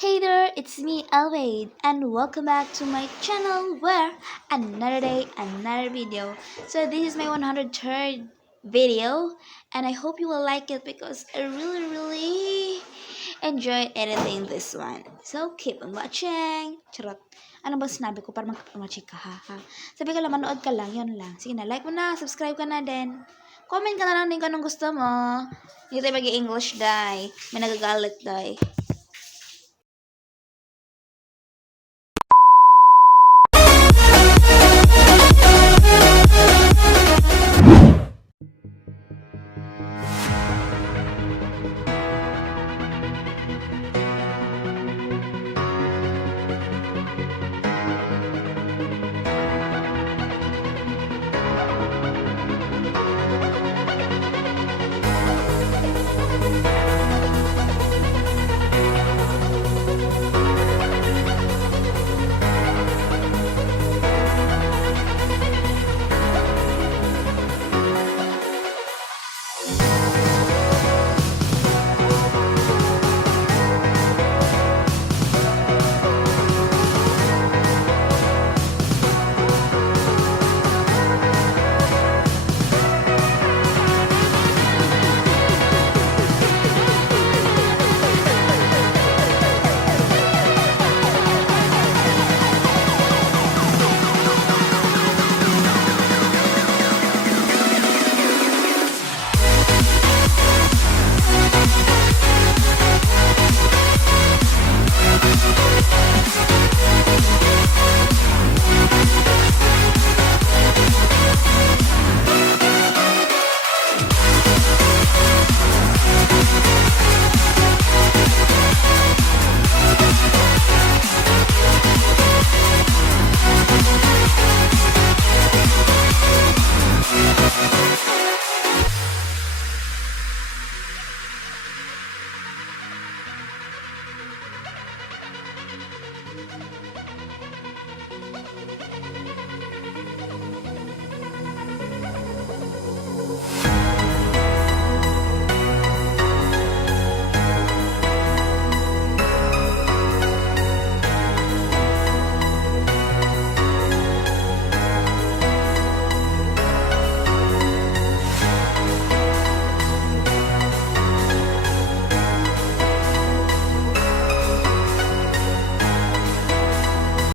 Hey there, it's me, Alwade, and welcome back to my channel where another day, another video. So this is my 103rd video, and I hope you will like it because I really enjoyed editing this one. So keep on watching. Charot. Ano ba sinabi ko para magpapamachika ha? Sabi ko lang, manood ka lang, yun lang. Sige na, like mo na, subscribe ka na din. Comment ka na lang din kung anong gusto mo. Hindi tayo mag-English, day. May nagagalit, day.